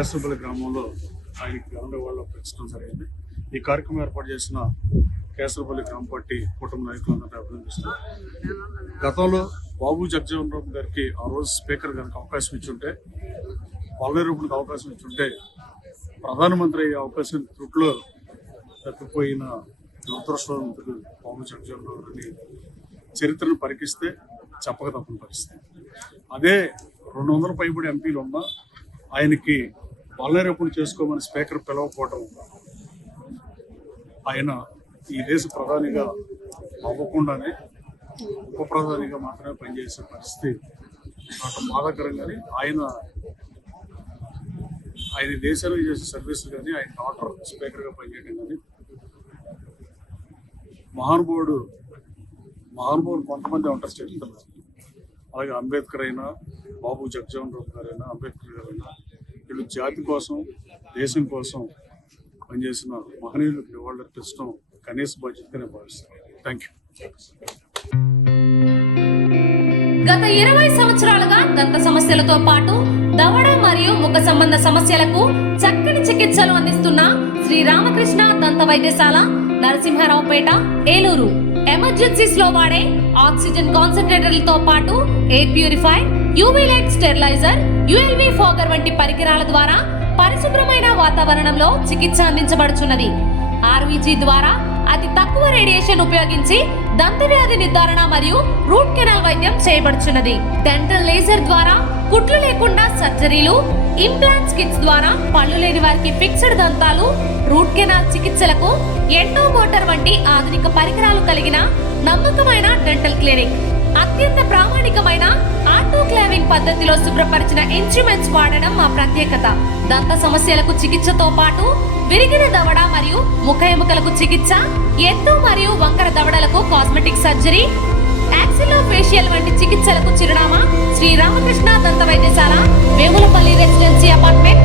కేశవపల్లి గ్రామంలో ఆయనకి ఘన నివాళులు అర్పించడం జరిగింది. ఈ కార్యక్రమం ఏర్పాటు చేసిన కేశవపల్లి గ్రామ పార్టీ కుటుంబ నాయకులందరినీ అభినందిస్తున్నాం. గతంలో బాబు జగజీవన్ రామ్ గారికి ఆ రోజు స్పీకర్ గారికి అవకాశం ఇచ్చుంటే, పాలనేరుపుడికి అవకాశం ఇచ్చుంటే ప్రధానమంత్రి అయ్యే అవకాశం త్రుట్లో తప్పిపోయిన దురదృష్టవంతుడు బాబు జగజీవన్ రామ్ గారిని చరిత్రను పరికిస్తే చెప్పక తప్పని పరిస్థితి. అదే 200 పైబడి ఎంపీలు ఉన్నా ఆయనకి పాలనేరుపుడు చేసుకోమని స్పీకర్ పిలవకపోవడం, ఆయన ఈ దేశ ప్రధానిగా అవ్వకుండానే ఉప ప్రధానిగా మాత్రమే పనిచేసే పరిస్థితి నాకు బాధాకరం. కానీ ఆయన దేశానికి చేసే సర్వీస్ కానీ, ఆయన డాక్టర్ స్పీకర్గా పనిచేయడం కానీ, మహానుభావుడు కొంతమంది ఉంటారు చరిత్రలో. అలాగే అంబేద్కర్ అయినా, బాబు జగజీవన్ రామ్ గారైనా, అంబేద్కర్ గారైనా, వీళ్ళు జాతి కోసం, దేశం కోసం పనిచేసిన మహనీయులకు నివాళులు అర్పించడం కనీస బాధ్యతగానే భావిస్తాను. Thank you. గత 20 సంవత్సరాలుగా దంత సమస్యలతో పాటు దవడ మరియు ముఖ సంబంధ సమస్యలకు చక్కని చికిత్సలు అందిస్తున్న శ్రీ రామకృష్ణ దంత వైద్యశాల, నరసింహారావుపేట, ఏలూరు. ఎమర్జెన్సీస్ లో వాడే ఆక్సిజన్ కాన్సంట్రేటర్లతో పాటు air purifier, UV light steriliser, ULV fogger వంటి పరికరాల ద్వారా పరిశుభ్రమైన వాతావరణంలో చికిత్స అందించబడుచున్నది. ఆర్వీజీ ద్వారా అతి తక్కువ రేడియేషన్ ఉపయోగించి దంత వ్యాధి నిర్ధారణ మరియు రూట్ కెనాల్ వైద్యం చేయబడుచున్నది. డెంటల్ లేజర్ ద్వారా కుట్లు లేకుండా సర్జరీలు, ఇంప్లాంట్స్ కిట్స్ ద్వారా పళ్ళు లేని వారికి ఫిక్స్డ్ దంతాలు, రూట్ కెనాల్ చికిత్సలకు ఎండో మోటార్ వంటి ఆధునిక పరికరాలు కలిగిన నమ్మకమైన డెంటల్ క్లినిక్. అత్యంత ప్రామాణికమైన ఆటోక్లావింగ్ పద్ధతిలో శుభ్రపరిచిన ఇన్స్ట్రుమెంట్స్ వాడడం మా ప్రత్యేకత. దంత సమస్యలకు చికిత్సతో పాటు విరిగిన దవడ మరియు ముఖ ఎముకలకు చికిత్స, ఎత్తు మరియు వంకర దవడలకు కాస్మెటిక్ సర్జరీ, యాక్సిలోఫేషియల్ వంటి చికిత్సలకు చిరునామా శ్రీ రామకృష్ణ దంత వైద్యశాల, వేములపల్లి రెసిడెన్సీ అపార్ట్మెంట్,